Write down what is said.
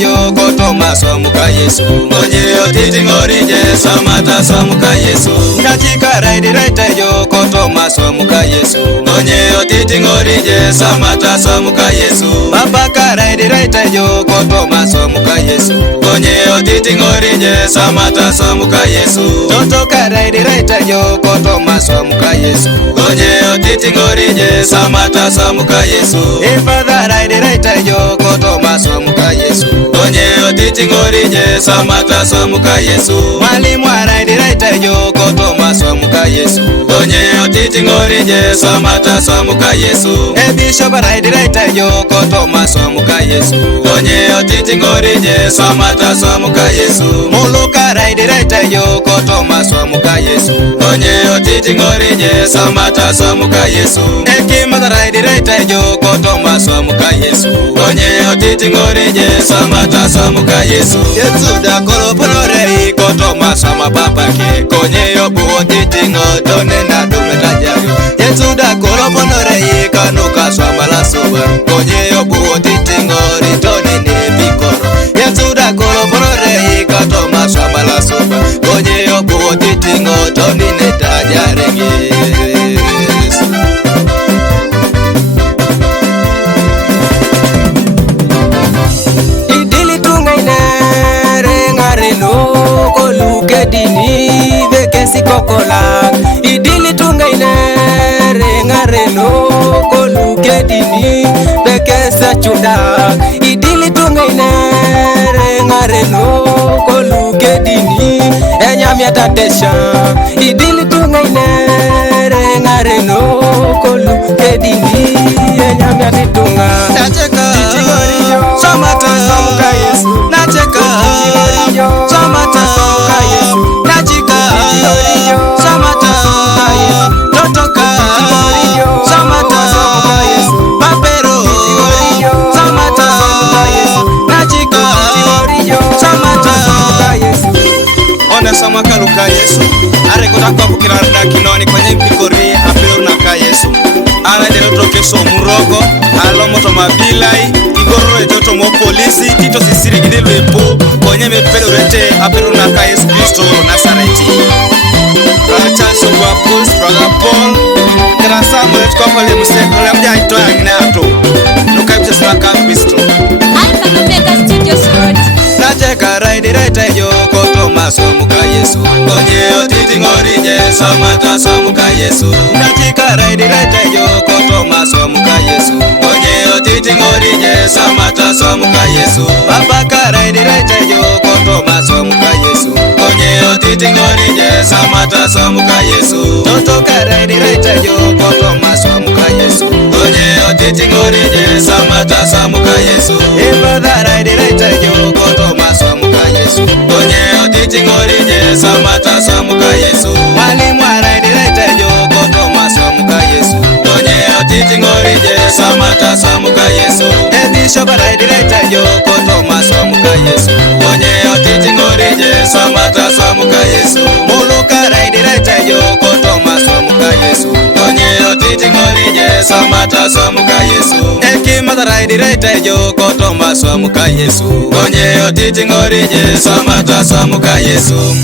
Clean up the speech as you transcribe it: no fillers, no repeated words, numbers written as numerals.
yo koto masomuka Yesu. Onye otiti ngorije samata samuka Yesu. Nachika raidi yo koto masomuka Yesu. Onye otiti ngorije samata samuka Yesu. Babaka raidi yo koto masomuka Yesu. Onye otiti ngorije samata samuka Yesu. Toto karaidi yo koto masomuka Yesu. Onye otiti ngorije samata samuka Yesu. Ifadha raidi yo koto masomuka Yesu. Onye otiti ngorije samata samuka Yesu. Mwalimu raidi yo koto masomuka Yesu. Onye otiti ngorije samata samuka Yesu. Bishop raidi yo koto masomuka Yesu. Onye otiti ngorije samata samuka Yesu. Muluka raidi yo koto masomuka Yesu. Onye otiti ngorije samata samuka Yesu. Ekima raidi yo koto masomuka Yesu. Onye otiti ngorije samata samuka Yesu. Yesu da koloponore koto masama babake. Konye yobu otiti ngotone na dumetajayo. Yesu da koloponore kanuka swamala suba. Konye yobu otiti ngoritone ne bikoro. Yesu da koloponore kato maswamala suba. Konye yobu otiti ngotone ne tajarenge. Dini vekesi kokola idili tungaine rengareno koluke dini vekesa chunda idili tungaine rengareno koluke dini enyamya tatesha idili tungaine rengareno koluke dini enyamya titunga nacheka samata samuka Yesu nacheka samata samuka Yesu nachika samata samuka Yesu totoka samata samuka Yesu papero samata samuka Yesu nachika samata samuka Yesu. Ona samaka luka Yesu arekota kwa kukiranda kinoni kwenye mpikori apeo naka Yesu. Ala delo tokeso murogo alomoto mabilai igoro etoto mo polisi tito sisiri gidelo epo konye mepelo rete apero naka Yesu Kristo Nazareti. Chacho kwa Paul, brother Paul kera Samuel tukopale museko lamja ito yanginato nukabisa swaka Kristo. Alpha Omega Studios Road. Nacheka raidi yo koto masomuka Yesu. Onye otiti ngorije samata samuka Yesu. Nacheka raidi yo koto masomuka Yesu. Onye otiti ngorije samata samuka Yesu. Babaka raidi yo koto masomuka Yesu. Onye otiti ngorije samata samuka Yesu. Toto karaidi yo koto masomuka Yesu. Onye otiti ngorije samata samuka Yesu. Ifadha raidi yo koto masomuka Yesu. Onye otiti ngorije samata samuka Yesu. Mwalimu raidi yo koto masomuka Yesu. Onye otiti ngorije samata samuka Yesu. Bishop raidi yo koto masomuka Yesu. Onye otiti ngorije samata samuka Yesu. Muluka raidi yo koto masomuka Yesu. Onye otiti ngorije samata samuka Yesu. Ekima raidi yo koto masomuka Yesu. Onye otiti ngorije samata samuka Yesu.